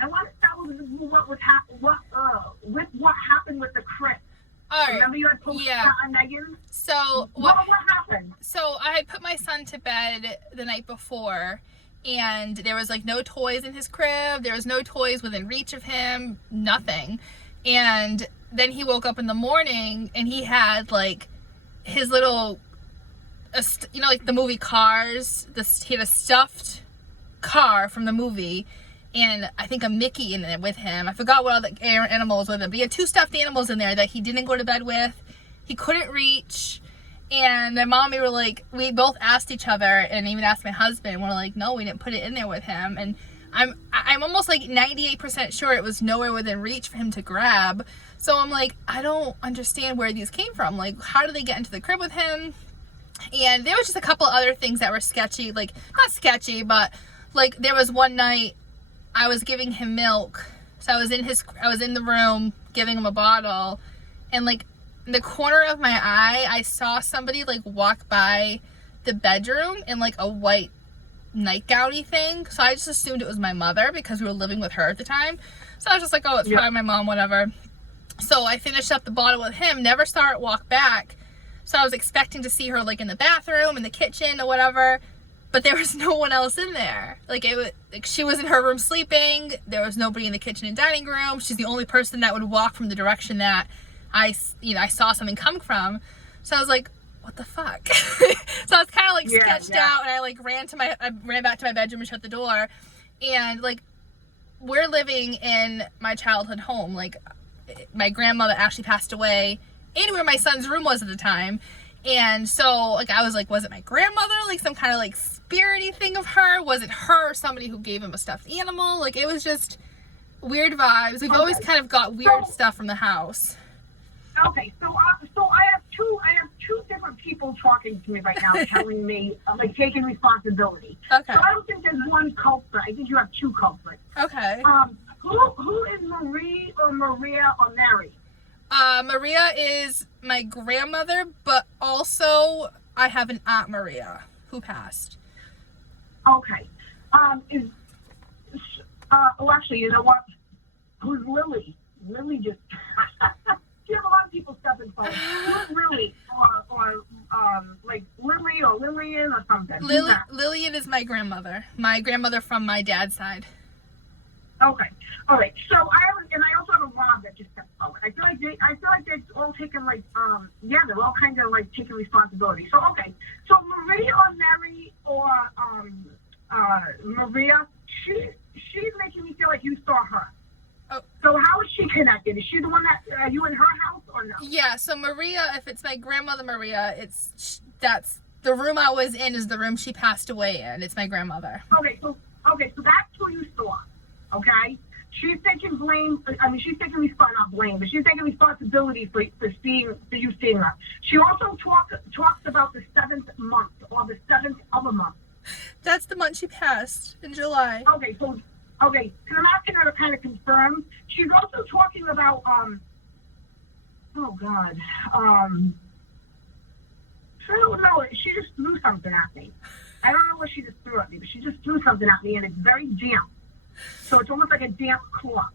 I want to start with what happened with the crib. All right. Remember you had posted that on Megan? So what happened? So I had put my son to bed the night before, and there was like no toys in his crib. There was no toys within reach of him. Nothing. And then he woke up in the morning, and he had like his little, like the movie Cars. He had a stuffed car from the movie, and I think a Mickey in it with him. I forgot what other animals with him, but he had 2 stuffed animals in there that he didn't go to bed with. He couldn't reach. And my mom, we both asked each other, and even asked my husband. We're like, no, we didn't put it in there with him. And I'm almost like 98% sure it was nowhere within reach for him to grab. So I'm like, I don't understand where these came from. Like, how did they get into the crib with him? And there was just a couple other things that were sketchy. Like, not sketchy, but like there was one night I was giving him milk. So I was in the room giving him a bottle, and like in the corner of my eye, I saw somebody like walk by the bedroom in like a white nightgowny thing. So I just assumed it was my mother because we were living with her at the time. So I was just like, oh, it's probably my mom, whatever. So I finished up the bottle with him, never saw her walk back. So I was expecting to see her like in the bathroom, in the kitchen or whatever, but there was no one else in there. She was in her room sleeping. There was nobody in the kitchen and dining room. She's the only person that would walk from the direction that I saw something come from. So I was like, what the fuck? So I was kind of like sketched out, and I like ran back to my bedroom and shut the door. And like, we're living in my childhood home. Like, my grandmother actually passed away in where my son's room was at the time. And so like, I was like, was it my grandmother? Like some kind of like spirity thing of her? Was it her or somebody who gave him a stuffed animal? Like, it was just weird vibes. We've always kind of got weird stuff from the house. Okay, so I have two different people talking to me right now, telling me like taking responsibility. Okay. So I don't think there's one culprit. I think you have 2 culprits. Okay. Who is Marie or Maria or Mary? Maria is my grandmother, but also I have an Aunt Maria who passed. Okay. Actually, you know what? Who's Lily? Lily just. You have a lot of people stepping forward. Who's Lily? Or like Lily or Lillian or something. Lillian is my grandmother. My grandmother from my dad's side. Okay. All right. So I also have a mom that just stepped forward. I feel like they're all taking like they're all kind of like taking responsibility. So okay. So Maria or Mary or Maria, she's making me feel like you saw her. Oh. So how is she connected? Is she the one that you in her house or no? Yeah. So Maria, if it's my grandmother Maria, that's the room I was in is the room she passed away in. It's my grandmother. Okay. So that's who you saw. Okay? She's taking blame. I mean, she's taking not blame, but she's taking responsibility for you seeing her. She also talks about the 7th month or the 7th of a month. That's the month she passed in July. Okay, and I'm asking her to kind of confirm. She's also talking about oh God, I don't know. She just threw something at me. I don't know what she just threw at me, but she just threw something at me, and it's very damp. So it's almost like a damp cloth.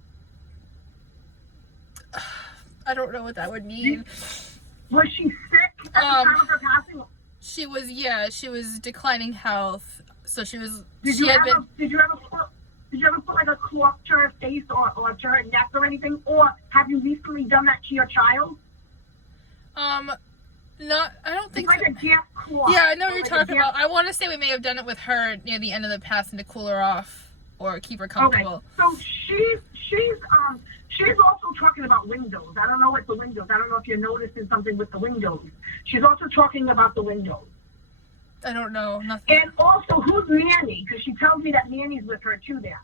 I don't know what that would mean. Was she sick at the time of her passing? She was declining health. So she was. Did you ever put like a cloth to her face or to her neck or anything? Or have you recently done that to your child? I don't think it's like a damp cloth. Yeah, I know what you're talking about. I want to say we may have done it with her near the end of the passing to cool her off or keep her comfortable. Okay, so she's also talking about windows. I don't know what the windows. I don't know if you're noticing something with the windows. She's also talking about the windows. I don't know. Nothing. And also, who's Nanny? Because she tells me that Nanny's with her too there.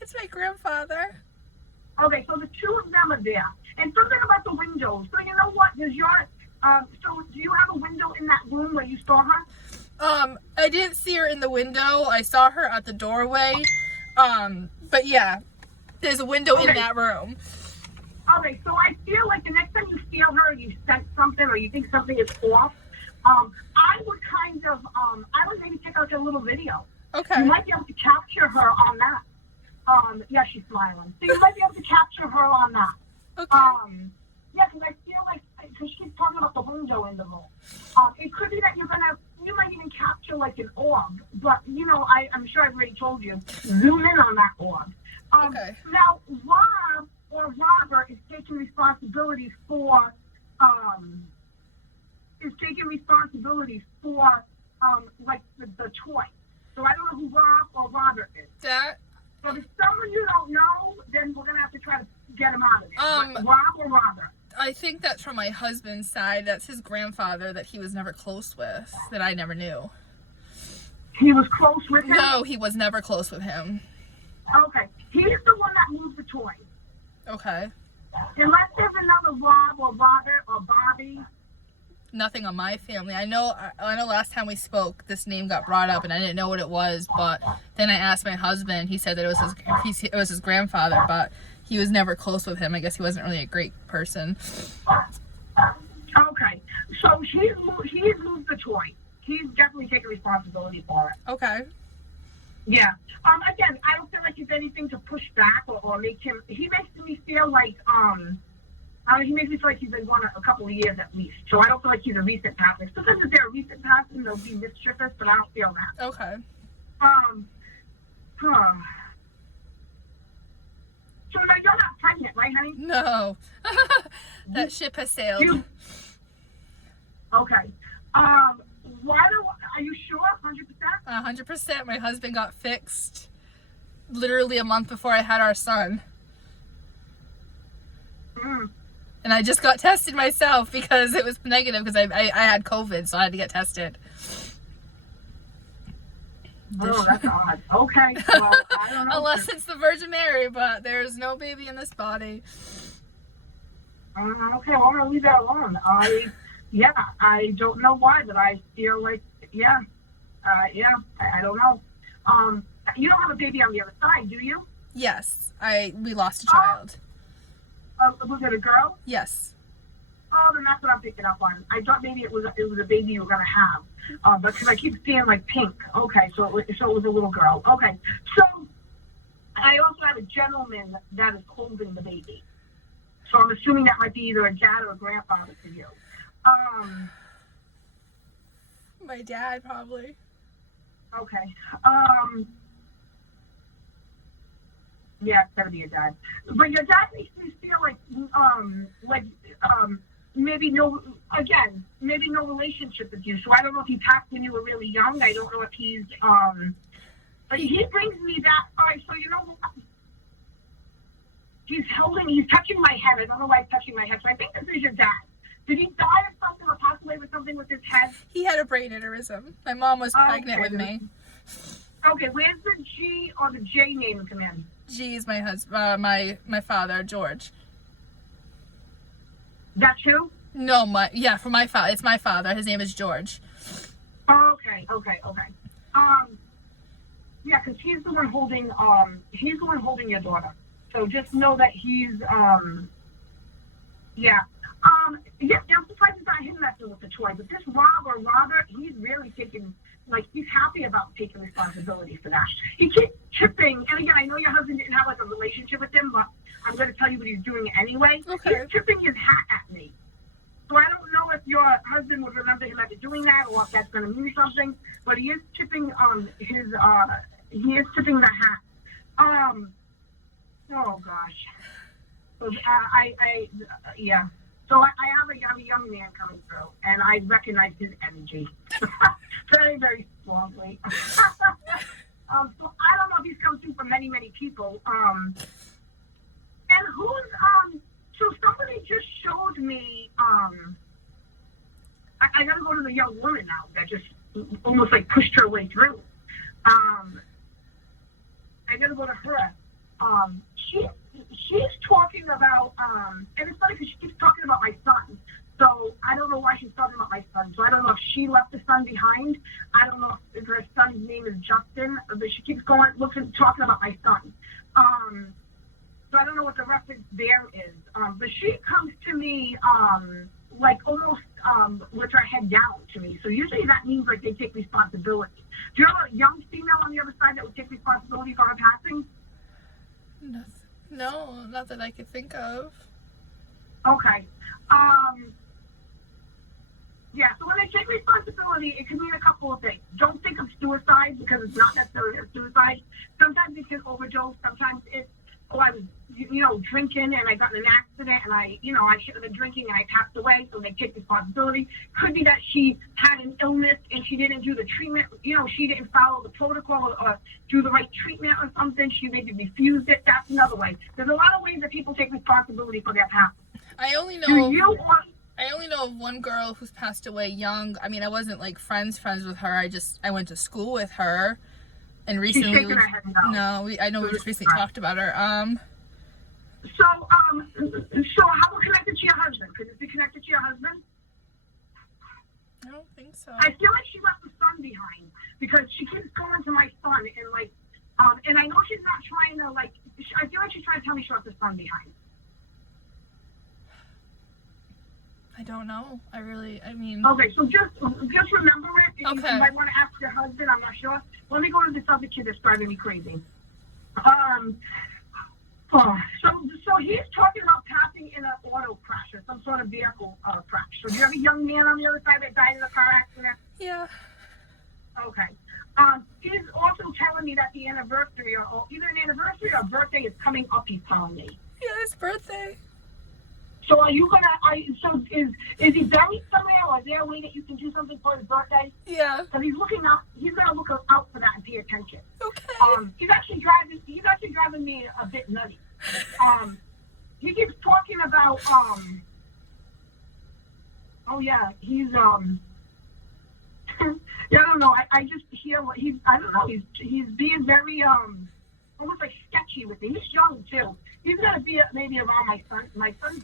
It's my grandfather. Okay, so the 2 of them are there. And something about the windows. So you know what? Do you have a window in that room where you saw her? I didn't see her in the window. I saw her at the doorway. But yeah, there's a window in that room. Okay, so I feel like the next time you feel her, you sense something, or you think something is off, I would maybe take out a little video. Okay. You might be able to capture her on that. Yeah, she's smiling. So you might be able to capture her on that. Okay. Yeah, because I feel like, because she keeps talking about the window in the room. It could be that you might even capture like an orb, but I'm sure I've already told you, zoom in on that orb. Okay. Now, Rob or Robert is taking responsibility for, like the toy. So I don't know who Rob or Robert is. That. So if it's someone you don't know, then we're gonna have to try to get him out of it. But Rob or Robert? I think that's from my husband's side. That's his grandfather that he was never close with, that I never knew. He was close with him? No, he was never close with him. Okay. He's the one that moved the toy. Okay. Unless there's another Rob or Robert or Bobby. Nothing on my family. I know last time we spoke, this name got brought up and I didn't know what it was, but then I asked my husband, he said that it was his grandfather, but he was never close with him. I guess he wasn't really a great person. Okay. So he's moved the toy. He's definitely taking responsibility for it. Okay. Yeah. Again, I don't feel like it's anything to push back or make him. He makes me feel like he makes me feel like he's been gone a couple of years at least. So I don't feel like he's a recent pastor. Sometimes if they're a recent pastor, they'll be mischievous, but I don't feel that. Okay. So now you're not pregnant, right, honey? No. That ship has sailed. Okay. Are you sure? 100%? 100%. My husband got fixed literally a month before I had our son. Mm. And I just got tested myself because it was negative because I had COVID, so I had to get tested. Oh, that's odd. Okay. Well, I don't know. Unless it's the Virgin Mary, but there's no baby in this body. Okay, well, I'm going to leave that alone. I don't know why, but I feel like, I don't know. You don't have a baby on the other side, do you? Yes, we lost a child. Was it a girl? Yes. Oh, then that's what I'm picking up on. I thought maybe it was a baby you were going to have. But because I keep seeing like pink. Okay, so it was a little girl. Okay, so I also have a gentleman that is holding the baby. So I'm assuming that might be either a dad or a grandfather for you. My dad, probably. Okay. Yeah, it's gotta be a dad. But your dad makes me feel like maybe no relationship with you. So I don't know if he passed when you were really young. I don't know if he's but he brings me that. All right, so he's touching my head. I don't know why he's touching my head. So I think this is your dad. Did he die of something or pass away with something with his head? He had a brain aneurysm. My mom was pregnant with me. Okay, where's the G or the J name come in? G is my husband, my father, George. That's who? No, for my father. It's my father. His name is George. Okay. Yeah, because he's the one holding your daughter. So just know that he's I'm surprised it's not him messing with the toy, but this Rob or Robert, he's really he's happy about taking responsibility for that. He keeps tripping, and again, I know your husband didn't have a relationship with him, but I'm going to tell you what he's doing anyway. Okay. He's tripping his hat at me. So I don't know if your husband would remember him ever doing that, or if that's going to mean something, but he is tipping the hat. Oh gosh. So So I have a young man coming through, and I recognize his energy very, very strongly. So I don't know if he's come through for many, many people. And so somebody just showed me, I got to go to the young woman now that just almost like pushed her way through. I got to go to her. She's talking about, and it's funny because she keeps talking about my son. So I don't know why she's talking about my son. So I don't know if she left the son behind. I don't know if her son's name is Justin, but she keeps talking about my son. So I don't know what the reference there is. But she comes to me like almost with her head down to me. So usually that means like they take responsibility. Do you know a young female on the other side that would take responsibility for her passing? No, not that I could think of. Okay. Yeah, so when they take responsibility, it can mean a couple of things. Don't think of suicide because it's not necessarily a suicide. Sometimes it can overdose. Sometimes it's, oh, I was, drinking and I got in an accident and I shouldn't have been drinking and I passed away, so they take responsibility. Could be that she had an illness and she didn't do the treatment. She didn't follow the protocol or do the right treatment or something. She maybe refused it. That's another way. There's a lot of ways that people take responsibility for their past. I only know of one girl who's passed away young. I mean, I wasn't like friends with her. I went to school with her, and recently She's shaking her head no. we just recently talked about her. So how we're connected to your husband? Could it be connected to your husband? I don't think so. I feel like she left the son behind because she keeps going to my son and I know she's not trying to I feel like she's trying to tell me she left the son behind. I don't know. Okay, so just remember it. Okay. You might want to ask your husband. I'm not sure. Let me go to this other kid that's driving me crazy. So he's talking about passing in an auto crash or some sort of vehicle crash. So do you have a young man on the other side that died in a car accident? Yeah. Okay. He's also telling me that the anniversary or either an anniversary or birthday is coming up. He's telling me. Yeah, his birthday. So are you gonna? Is he buried somewhere, or is there a way that you can do something for his birthday? Yeah. Because he's looking out. He's gonna look out for that and pay attention. Okay. He's actually driving me a bit nutty. He keeps talking about Oh yeah, he's yeah, I don't know. I just hear what he's. I don't know. He's being very almost like sketchy with it. He's young too. He's gonna be maybe around my son. My son's.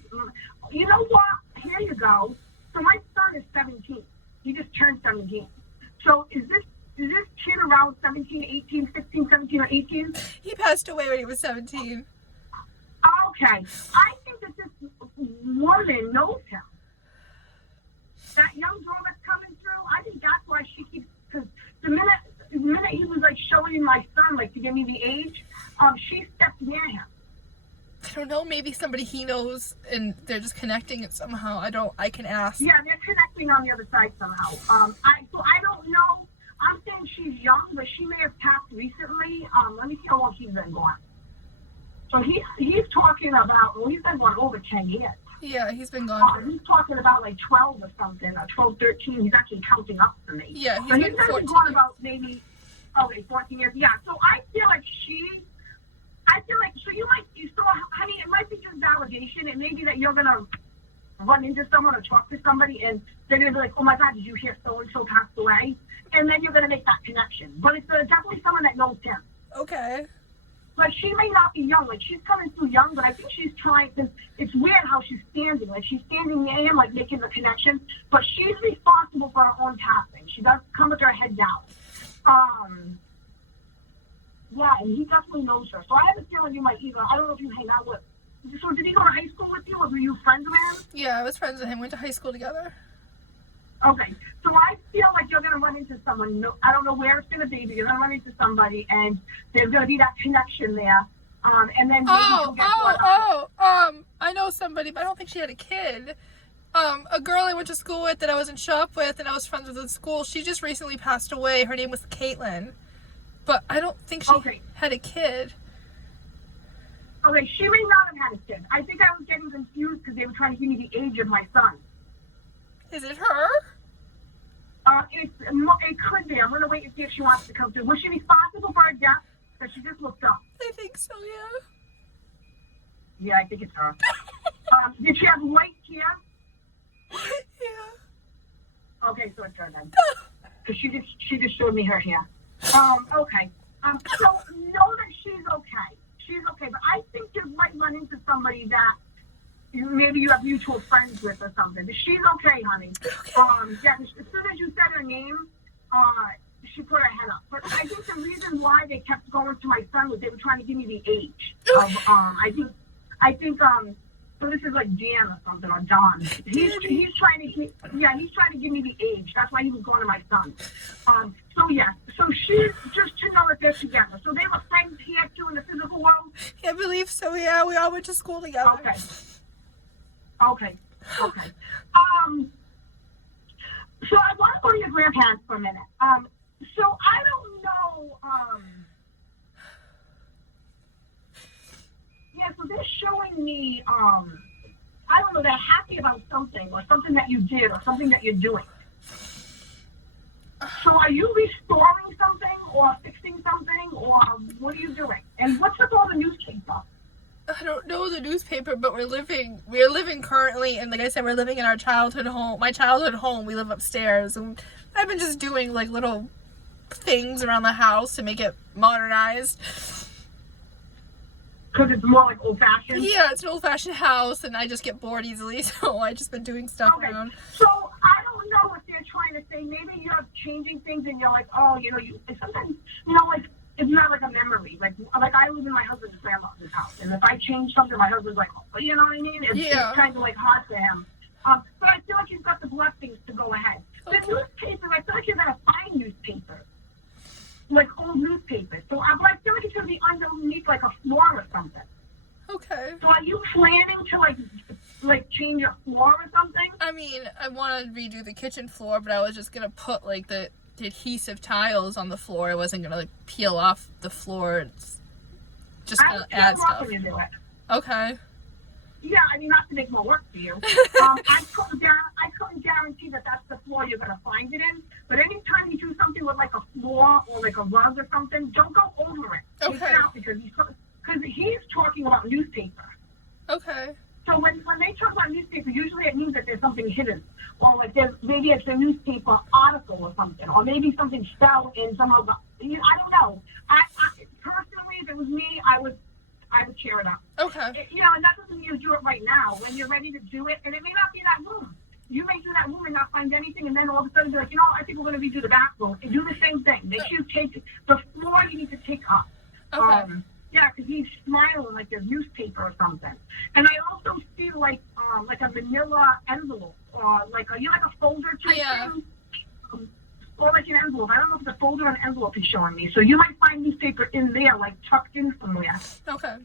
You know what? Here you go. So my son is 17. He just turned 17. So is this kid around 17, 18, 16, 17, or 18? He passed away when he was 17. Okay. I think that this woman knows him. That young girl that's coming through, I think that's why she keeps, because the minute he was showing my son, to give me the age, she stepped near him. I don't know, maybe somebody he knows and they're just connecting it somehow. I can ask. Yeah, they're connecting on the other side somehow. I don't know. I'm saying she's young, but she may have passed recently. Let me see how long she's been gone. So he's talking about, he's been gone over 10 years. Yeah, he's been gone. He's talking about 12 or something, or 12, 13. He's actually counting up for me. Yeah, he's been 14 gone about maybe, 14 years. Yeah, so I feel like honey, it might be just validation. It may be that you're going to run into someone or talk to somebody and they're going to be like, oh my God, did you hear so-and-so passed away? And then you're going to make that connection. But it's definitely someone that knows him. Okay. But she may not be young. She's coming through young, but I think she's trying, because it's weird how she's standing. She's standing near him, making the connection. But she's responsible for her own passing. She does come with her head down. Yeah, and he definitely knows her. So I have a feeling you might either, I don't know if you hang out with, so did he go to high school with you, or were you friends with him? Yeah, I was friends with him. Went to high school together. Okay, so I feel like you're going to run into someone. I don't know where it's going to be, but you're going to run into somebody, and there's going to be that connection there. And then I know somebody, but I don't think she had a kid. A girl I went to school with that I was in shop with and I was friends with in school, she just recently passed away. Her name was Caitlin. But I don't think she had a kid. Okay, she may not have had a kid. I think I was getting confused because they were trying to give me the age of my son. Is it her? It could be. I'm going to wait and see if she wants to come through. Was she responsible for her death? Because she just looked up. I think so, yeah. Yeah, I think it's her. Did she have white hair? Yeah. Okay, so it's her then. Because she just showed me her hair. Okay. So know that she's okay. She's okay, but I think you might run into somebody that maybe you have mutual friends with or something. But she's okay, honey. Okay. Yeah, as soon as you said her name, she put her head up. But I think the reason why they kept going to my son was they were trying to give me the age of, I think, so this is like Dan or something, or Don. He's trying to give me the age. That's why he was going to my son. So she's just to know that they're together. So they were friends here too in the physical world. Yeah, I believe safe, so yeah, we all went to school together. Okay. Okay. Okay. So I want to go to your grandparents for a minute. So I don't know, yeah, so they're showing me, I don't know, they're happy about something, or something that you did, or something that you're doing. So are you restoring something, or fixing something, or what are you doing? And what's with all the newspaper? I don't know the newspaper, but we're living currently, and like I said, we're living in our childhood home. My childhood home, we live upstairs, and I've been just doing like little things around the house to make it modernized. Because it's more like old-fashioned? Yeah, it's an old-fashioned house, and I just get bored easily, so I just been doing stuff Okay. around. So I don't know what they're trying to say. Maybe you're changing things, and you're like, oh, you know, sometimes, you know, like, it's not like a memory. Like I live in my husband's grandmother's house, and if I change something, my husband's like, oh, you know what I mean? It's kind of like hard for him. But I feel like you've got the blessings to go ahead. Okay. The newspaper, I feel like you're gonna find newspapers, like old newspapers. So I feel like it's gonna be underneath like a floor or something. Okay. So are you planning to like change your floor or something? I mean, I want to redo the kitchen floor, but I was just gonna put like the adhesive tiles on the floor. I wasn't gonna like peel off the floor. It's just gonna add stuff. To do it. Okay. Yeah, I mean, not to make more work for you. I couldn't guarantee that that's the floor you're gonna find it in. But anytime you do something with like a floor or like a rug or something, don't go over it. Take Okay. it out because he's talking about newspaper. Okay. So when they talk about newspaper, usually it means that there's something hidden, or like maybe it's a newspaper article or something, or maybe something fell in some of the. I don't know. I personally, if it was me, I would tear it up. Okay. You know, and that doesn't mean you do it right now. When you're ready to do it, and it may not be that room. You may do that room and not find anything, and then all of a sudden be like, you know, I think we're going to redo the bathroom, and do the same thing. They should take the floor. You need to take up. Okay. Yeah, because he's smiling like there's newspaper or something. And I also see like a vanilla envelope, or like a folder type thing, or like an envelope. I don't know if the folder or an envelope is showing me. So you might find newspaper in there, like tucked in somewhere. Okay.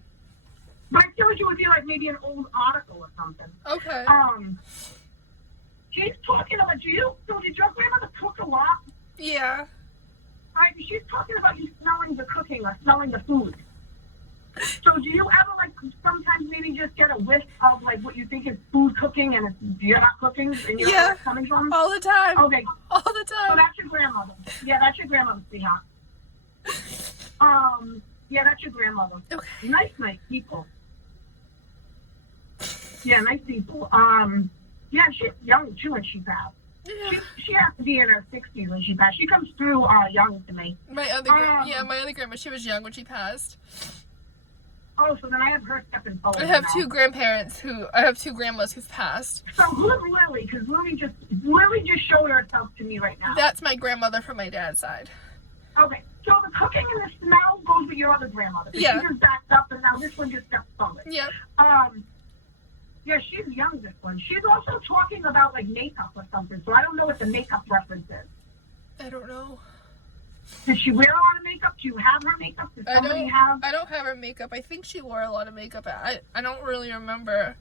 But I feel like it would be like maybe an old article or something. Okay. She's talking about you. So did your grandmother cook a lot? Yeah. Right. She's talking about you smelling the cooking or smelling the food. So do you ever like sometimes maybe just get a whiff of like what you think is food cooking and you're not cooking and you're where it's coming from? All the time. Okay. All the time. So that's your grandmother. Yeah, that's your grandmother, sweetheart. Yeah, that's your grandmother. Okay. Nice people. Yeah, nice people. Yeah, she's young too when she passed. Yeah. She has to be in her 60s when she passed. She comes through young to me. My other grandma, she was young when she passed. Oh, so then I have her stepping forward. I have two grandmas who've passed. So who's Lily? Because Lily just showed herself to me right now. That's my grandmother from my dad's side. Okay, so the cooking and the smell goes with your other grandmother. Yeah. She just backed up, and now this one just steps forward. Yep. Yeah, she's young, this one. She's also talking about, like, makeup or something, so I don't know what the makeup reference is. I don't know. Did she wear a lot of makeup? Do you have her makeup? Does somebody have? I don't have her makeup. I think she wore a lot of makeup. I don't really remember.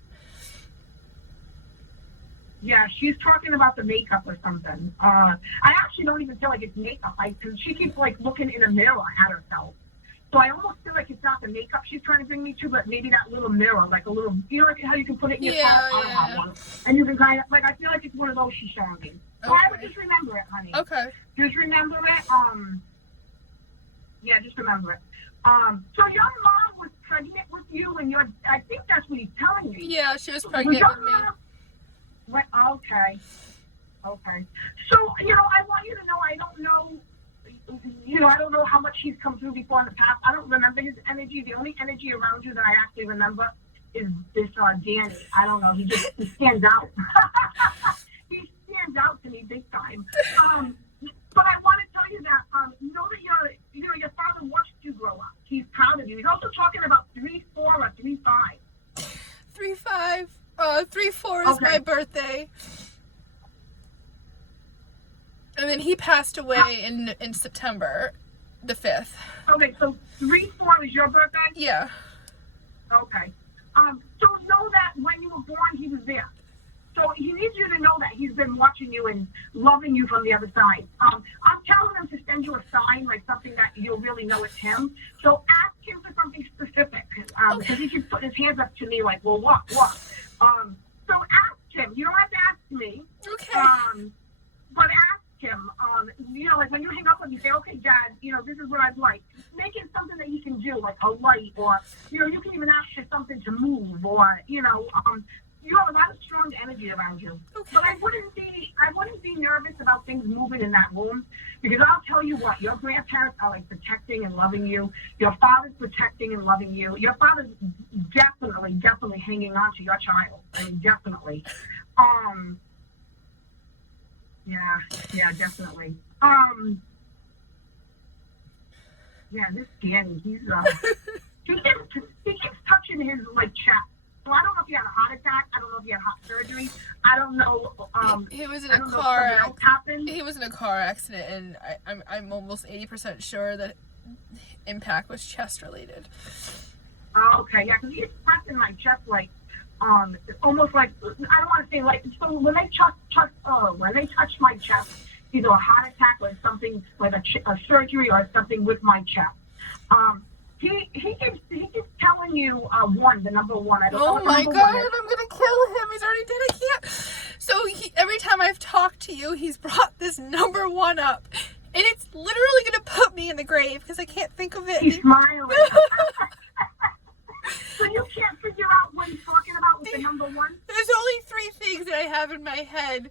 Yeah, she's talking about the makeup or something. I actually don't even feel like it's makeup. Because she keeps, like, looking in a mirror at herself. So I almost feel like it's not the makeup she's trying to bring me to, but maybe that little mirror, like a little, you know, like how you can put it in your car? I don't have one. And you can kind of, like, I feel like it's one of those she's showing me. So I would just remember it, honey. Okay. Just remember it. Yeah, just remember it. So your mom was pregnant with you, and I think that's what he's telling me. Yeah, she was pregnant with me. Okay. So, you know, I want you to know, I don't know how much he's come through before in the past. I don't remember his energy. The only energy around you that I actually remember is this Danny. I don't know. He stands out. He stands out to me big time. But I want to tell you that, know that your father watched you grow up. He's proud of you. He's also talking about 3-4 or 3-5. 3-5. 3-4 is my birthday. And then he passed away in September the 5th. Okay, so 3-4 is your birthday? Yeah. Okay. So know that when you were born, he was there. So he needs you to know that he's been watching you and loving you from the other side. I'm telling him to send you a sign, like something that you'll really know it's him. So ask him for something specific, because he keeps putting his hands up to me like, well, what? So ask him. You don't have to ask me. Okay. But ask him. Like when you hang up and you say, okay, Dad, this is what I'd like. Make it something that you can do, like a light, or you can even ask for something to move, or you have a lot of strong energy around you. Okay. But I wouldn't be nervous about things moving in that room, because I'll tell you what, your grandparents are like protecting and loving you. Your father's protecting and loving you. Your father's definitely hanging on to your child. I mean, definitely. Yeah, definitely. Yeah, this Danny, he keeps touching his like chest. So I don't know if he had a heart attack. I don't know if he had heart surgery. I don't know. He was in I a don't know if car. something else happened. He was in a car accident, and I'm almost 80% sure that impact was chest related. Oh, okay, yeah, because he's pressing my chest like, almost like, I don't want to say like. So when they touch my chest, either a heart attack or something like a surgery or something with my chest. He keeps telling you the number one. I don't know Oh what my number God, one is. I'm gonna kill him. He's already dead. I can't. So every time I've talked to you, he's brought this number one up, and it's literally gonna put me in the grave because I can't think of it. He's smiling. So you can't figure out what he's talking about with the number one? There's only 3 things that I have in my head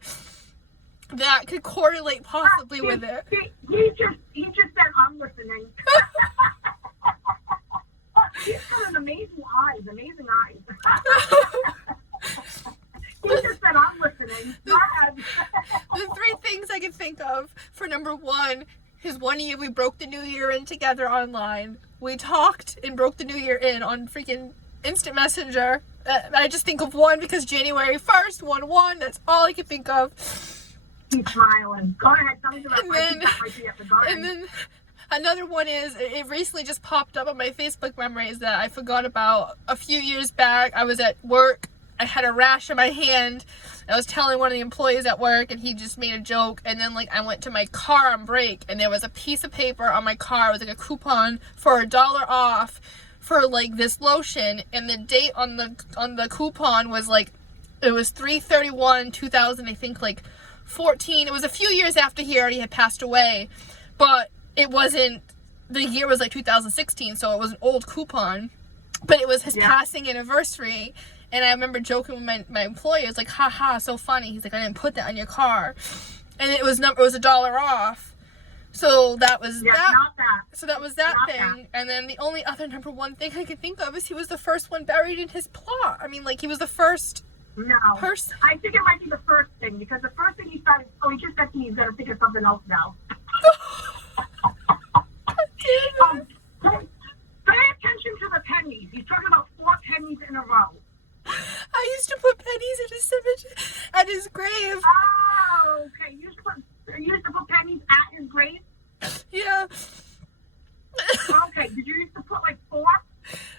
that could correlate possibly with it. He just said, I'm listening. He's got amazing eyes. He just said, I'm listening. Go ahead. The 3 things I can think of for number 1 is 1 year we broke the new year in together online. We talked and broke the new year in on freaking instant messenger. I just think of 1 because January 1st, 1/1. That's all I can think of. He's smiling. Go ahead. Tell me about And then another one is, it recently just popped up on my Facebook memories that I forgot about. A few years back, I was at work. I had a rash on my hand. I was telling one of the employees at work, and he just made a joke. And then, I went to my car on break, and there was a piece of paper on my car. It was, a coupon for $1 off for, this lotion. And the date on the coupon was, it was 3/31/2000, I think, 14. It was a few years after he already had passed away. But it wasn't, the year was 2016, so it was an old coupon. But it was his passing anniversary. And I remember joking with my employee. I was like, haha, so funny. He's like, I didn't put that on your car. And it was $1 off. So that was that. Not that. So that was that Not thing. And then the only other number 1 thing I can think of is he was the first one buried in his plot. I mean, he was the first person. I think it might be the first thing, because the first thing he started, he just said to me he's going to think of something else now. Pay attention to the pennies. He's talking about 4 pennies in a row. I used to put pennies in his cemetery, at his grave. Oh, okay. You used to put pennies at his grave? Yeah. Okay. Did you used to put 4?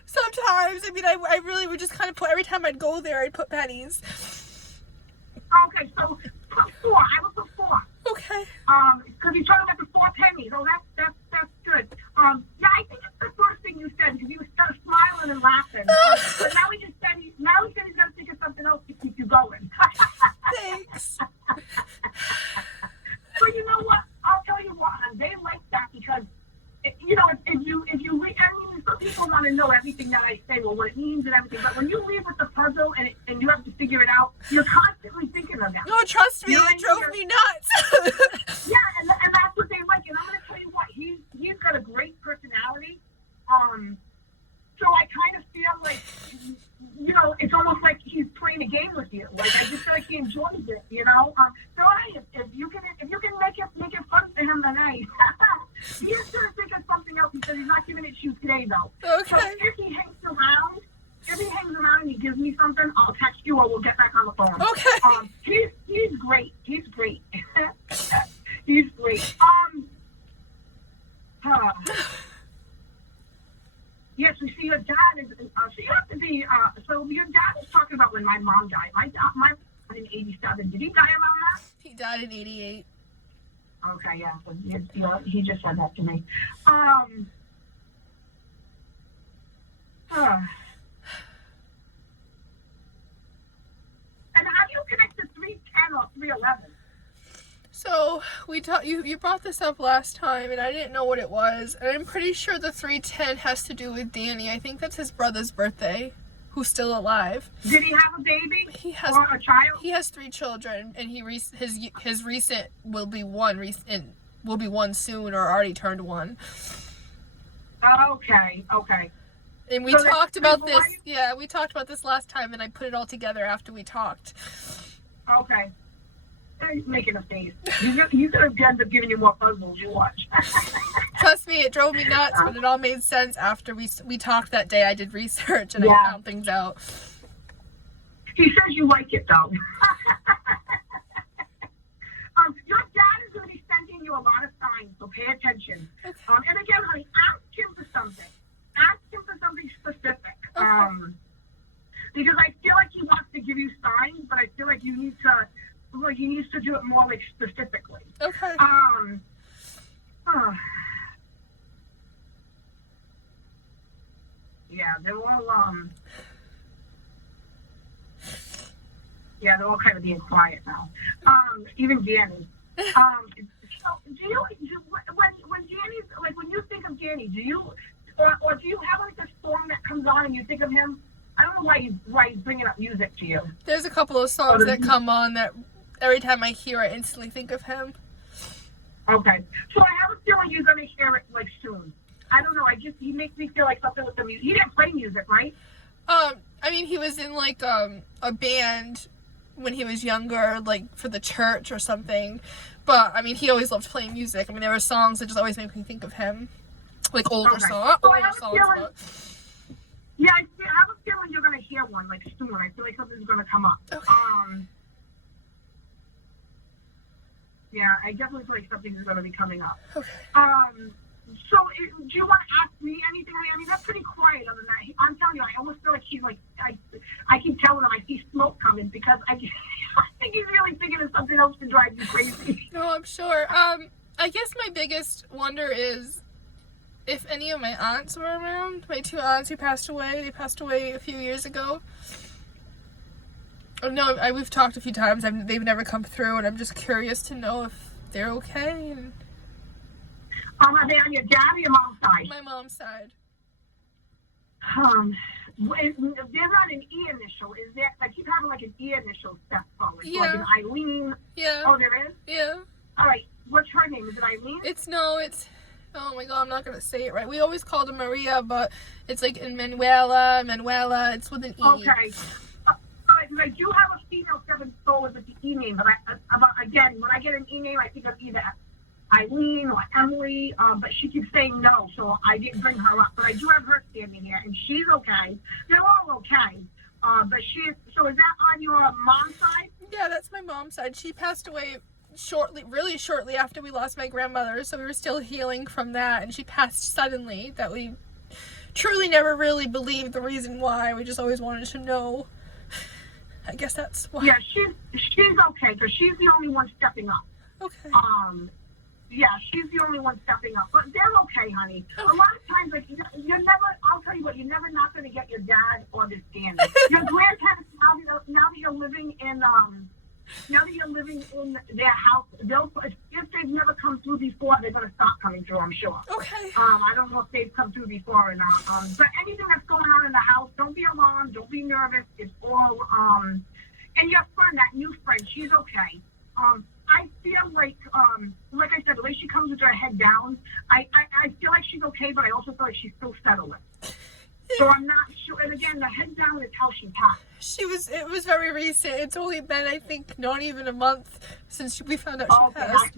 Sometimes. I mean, I really would just kind of put, every time I'd go there, I'd put pennies. Okay, so put 4. I would put 4. Okay. Because he's talking about the 4 pennies. Oh, that's good. Yeah, I think it's the first thing you said, because he was smiling and laughing. But now he said he's going to think of something else to keep you going. Thanks. But you know what? I'll tell you what, they like that because, if you read, some people want to know everything that I say, what it means and everything. But when you read with the puzzle and you have to figure it out, you're constantly thinking of that. No, trust me, it drove me nuts. Yeah, and that's what they like. And I'm going to tell you what, he's got a great personality. So I kind of feel like, it's almost like he's playing a game with you. I just feel like he enjoys it, So hey, if you can make it fun for him, then hey. He is going to think of something else because he's not giving it to you today, though. Okay. So if he hangs around and he gives me something, I'll text you or we'll get back on the phone. Okay. He's great. He's great. He's great. Yes, so see, your dad is, so you have to be, so your dad was talking about when my mom died. My mom died in 87. Did he die around that? He died in 88. Okay, yeah, so he just said that to me. And how do you connect to 310 or 311? So you brought this up last time, and I didn't know what it was. And I'm pretty sure the 310 has to do with Danny. I think that's his brother's birthday, who's still alive. Did he have a baby? He has or a child? He has 3 children, and his recent will be one soon, or already turned 1. Okay. And we So talked that's about pretty this. boring? Yeah, we talked about this last time, and I put it all together after we talked. Okay. He's making a face. You could have ended up giving you more puzzles. You watch. Trust me, it drove me nuts, but it all made sense after we talked that day. I did research and I Yeah. found things out. He says you like it though. Your dad is going to be sending you a lot of signs, so pay attention. Okay. And again, honey, ask him for something. Ask him for something specific. Okay. Because I feel like he wants to give you signs, but I feel like you need to. Well, he needs to do it more like specifically. Okay. Yeah, they're all kind of being quiet now. Even Danny. So do you when Danny's like when you think of Danny, do you or do you have like a song that comes on and you think of him? I don't know why he's bringing up music to you. There's a couple of songs that come on that every time I hear it, I instantly think of him. Okay. So I have a feeling you're going to hear it, like, soon. I don't know. He makes me feel like something with the music. He didn't play music, right? I mean, he was in, like, a band when he was younger, like, for the church or something. But, I mean, he always loved playing music. I mean, there were songs that just always make me think of him. Like, older Okay. songs. So I Older have a songs, feeling- but... Yeah, I have a feeling you're going to hear one, like, soon. I feel like something's going to come up. Okay. Yeah, I definitely feel like something is going to be coming up. Okay. So, do you want to ask me anything? I mean, that's pretty quiet other than that. I'm telling you, I almost feel like he's like, I keep telling him I see smoke coming because I think he's really thinking of something else to drive you crazy. No, I'm sure. I guess my biggest wonder is if any of my aunts were around. My 2 aunts who passed away. They passed away a few years ago. Oh, no, we've talked a few times. They've never come through, and I'm just curious to know if they're okay. And Are they on your dad or your mom's side? my mom's side. They're not an E initial. Is there? I keep having like an E initial step forward. So like Yeah. an Eileen. Yeah. Oh, there is? Yeah. All right. What's her name? Is it Eileen? It's oh my god, I'm not gonna say it right. We always called her Maria, but it's like in Manuela, it's with an E. Okay. I do have a female 7th soul with the E name, but again, when I get an E name, I think of either Eileen or Emily, but she keeps saying no, so I didn't bring her up. But I do have her standing here, and she's okay. They're all okay. But so is that on your mom's side? Yeah, that's my mom's side. She passed away really shortly after we lost my grandmother, so we were still healing from that, and she passed suddenly, that we truly never really believed the reason why. We just always wanted to know. I guess that's why. Yeah, she's okay, because she's the only one stepping up. Okay. Yeah, she's the only one stepping up. But they're okay, honey. Okay. A lot of times, like, you're never, I'll tell you what, you're never not going to get your dad or this Danny. Your grandparents, now that you're living in their house, if they've never come through before, they're going to stop coming through, I'm sure. Okay. I don't know if they've come through before or not. But anything that's going on in the house, don't be alarmed, don't be nervous. It's all, and your friend, that new friend, she's okay. I feel like I said, the way she comes with her head down, I feel like she's okay, but I also feel like she's still settling. So I'm not sure. And again, the head down is how she passed. It was very recent. It's only been, I think, not even a month since we found out she Okay, passed.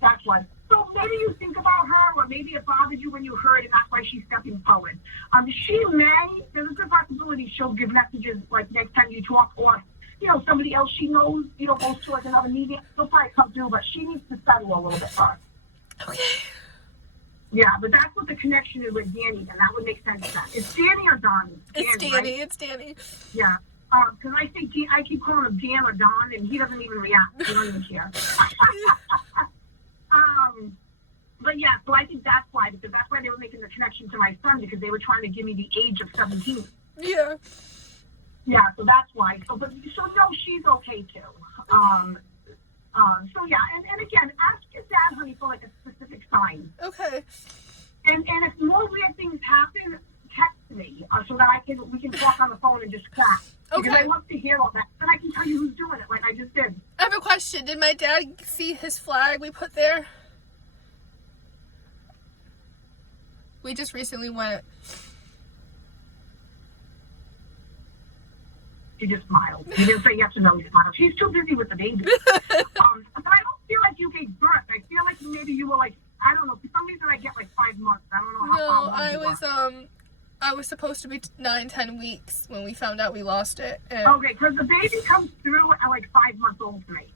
that's why. So maybe you think about her, or maybe it bothered you when you heard it, that's why she's stepping forward. There's a good possibility she'll give messages like next time you talk, or somebody else she knows, goes to like another meeting. She'll probably come through, but she needs to settle a little bit first. Okay. Yeah, but that's what the connection is with Danny, and that would make sense then. It's Danny or Don? It's Danny. Right? It's Danny. Yeah. Because I keep calling him Dan or Don, and he doesn't even react. He don't even care. But yeah, so I think that's why, because that's why they were making the connection to my son, because they were trying to give me the age of 17. Yeah. Yeah, so that's why. So no, she's okay too. So yeah, and again, ask your dad, honey, for like a specific sign. Okay. And if more weird things happen, text me so that we can talk on the phone and just chat. Okay. Because I love to hear all that, and I can tell you who's doing it, like I just did. I have a question. Did my dad see his flag we put there? We just recently went. She just smiled. He didn't say yes or no, he smiled. She's too busy with the baby. But I don't feel like you gave birth. I feel like maybe you were like, I don't know, for some reason I get like 5 months. I don't know how No, I was supposed to be 9-10 weeks when we found out we lost it. And Okay, because the baby comes through at like 5 months old for me.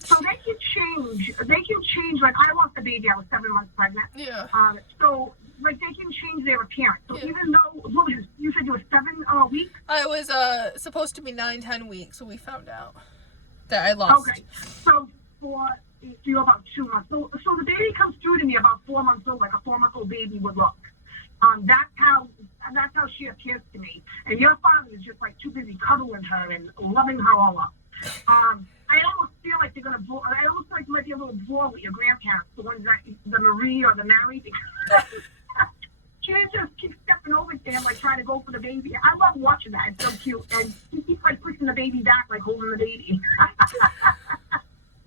So they can change. Like I lost the baby, I was 7 months pregnant. yeah. So like they can change their appearance. So Yeah. even though, what was it, you said you were 7 weeks? I was supposed to be 9-10 weeks when we found out that I lost. Okay, so you're about 2 months. So the baby comes through to me about 4 months old, like a 4-month-old baby would look. That's how she appears to me. And your father is just like too busy cuddling her and loving her all up. I almost feel like they're gonna. I almost feel like you might be a little bored with your grandparents, the ones that the Marie or the Mary. She just keeps stepping over to him, like trying to go for the baby. I love watching that. It's so cute, and he keeps like pushing the baby back, like holding the baby.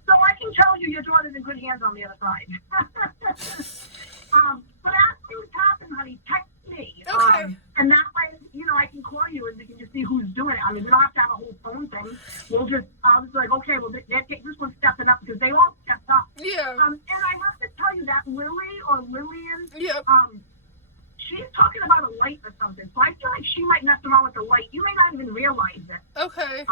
So I can tell you, your daughter's in good hands on the other side. But as things happen, honey, text me. Okay. And that way, I can call you and we can just see who's doing it. I mean, we don't have to have a whole phone thing. I'll just be like, okay, well, this one's stepping up because they all stepped up. Yeah. And I have to tell you that Lily or Lillian, Yep. she's talking about a light or something. So I feel like she might mess around with the light. You may not even realize it. Okay.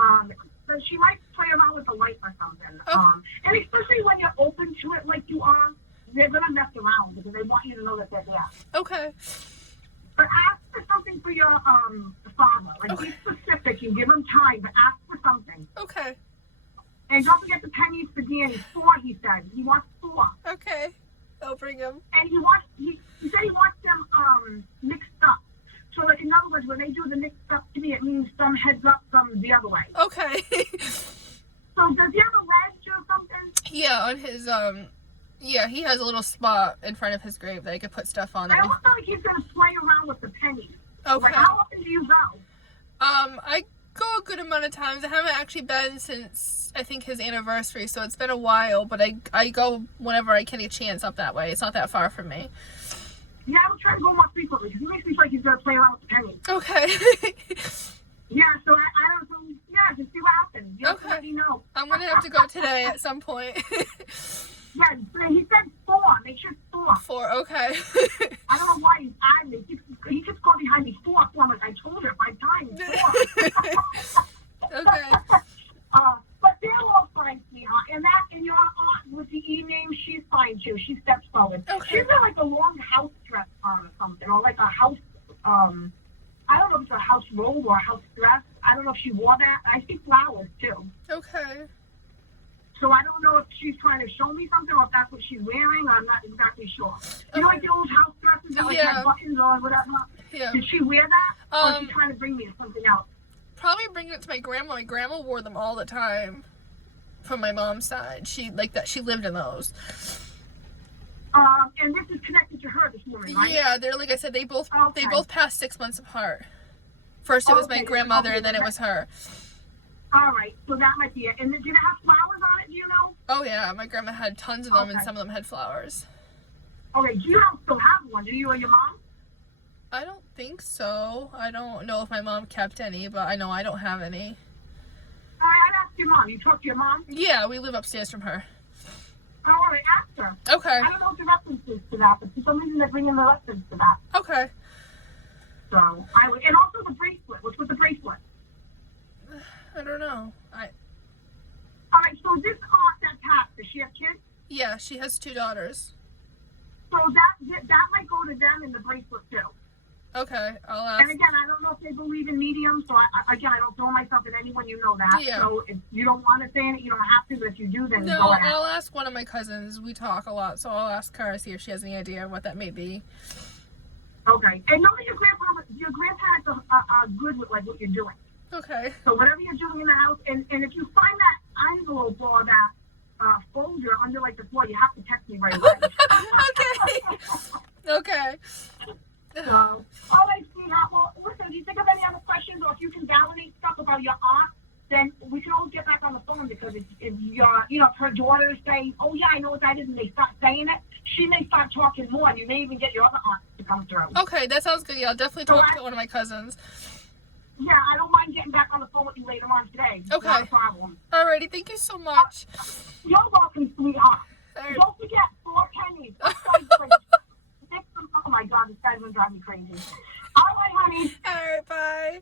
So she might play around with the light or something. Oh. And especially when you're open to it like you are, they're going to mess around because they want you to know that they're there. Okay. But ask for something for your father. Like, Okay. be specific and give him time, but ask for something. Okay. And don't forget the pennies for Danny. 4, he said. He wants 4. Okay. I'll bring him. And he said he wants them mixed up. So, like, in other words, when they do the mixed up to me, it means some heads up, some the other way. Okay. So, does he have a ledge or something? Yeah, on his yeah, he has a little spot in front of his grave that I could put stuff on. I almost feel like he's going to play around with the pennies. Okay. Like, how often do you go? I go a good amount of times. I haven't actually been since I think his anniversary, so it's been a while. But I go whenever I get a chance up that way. It's not that far from me. Yeah, I will try to go more frequently because he makes me feel like he's going to play around with the pennies. Okay. Yeah, so I don't know. Yeah, just see what happens. You Okay. Let me know. I'm gonna have to go today at some point. Yeah, he said 4. Make sure it's 4. 4. Okay. I don't know why he's adding me. He keeps going behind me 4. I'm like, I told her 5 times. 4. Okay. But they're all fine, sweetheart. And your aunt with the E-name, she's fine too. She steps forward. Okay. She's got like a long house dress on or something, or like a house. I don't know if it's a house robe or a house dress. I don't know if she wore that. I see flowers too. Okay. So I don't know if she's trying to show me something or if that's what she's wearing. I'm not exactly sure. You know, like the old house dresses that like Yeah. had buttons or whatever. Yeah. Did she wear that? Or is she trying to bring me to something else? Probably bring it to my grandma. My grandma wore them all the time. From my mom's side, she lived in those. And this is connected to her, this woman, right? Yeah, they're like I said, they both Okay. passed 6 months apart. First it was my Okay, grandmother, okay, and then it was her. All right, so that might be it. And did it have flowers on it? Do you know? Oh yeah, my grandma had tons of them, and Okay. some of them had flowers. Okay, you don't still have one, do you, or your mom? I don't think so. I don't know if my mom kept any, but I know I don't have any. All right, I'd ask your mom. You talk to your mom? Yeah, we live upstairs from her. All right, ask her. Okay. I don't know what the reference is to that, but for some reason they're bringing the reference to that. Okay. So I would, and also the bracelet. What's with the bracelet? I don't know. All right, so this aunt that passed, does she have kids? Yeah, she has 2 daughters. So So that might go to them in the bracelet too. Okay, I'll ask. And again, I don't know if they believe in mediums, so I don't throw myself at anyone, you know that. Yeah. So if you don't want to say it, you don't have to, but if you do, then No, go ahead. I'll ask one of my cousins. We talk a lot, so I'll ask her, see if she has any idea of what that may be. Okay. And know that your grandparents are good with like what you're doing. Okay. So whatever you're doing in the house, and if you find that envelope or that folder under like the floor, you have to text me right away. Okay. So, all right, sweetheart. Well, listen, if you think of any other questions or if you can validate stuff about your aunt, then we can always get back on the phone because if your, if her daughter is saying, oh yeah, I know what that is, and they start saying it, she may start talking more, and you may even get your other aunt to come through. Okay, that sounds good. Yeah, I'll definitely talk to one of my cousins. Yeah, I don't mind getting back on the phone with you later on today. Okay. Not a problem. Alrighty, thank you so much. You're welcome, sweetheart. All right. Don't forget, 4 pennies. Oh my God, this guy's gonna drive me crazy. All right, honey. All right, bye.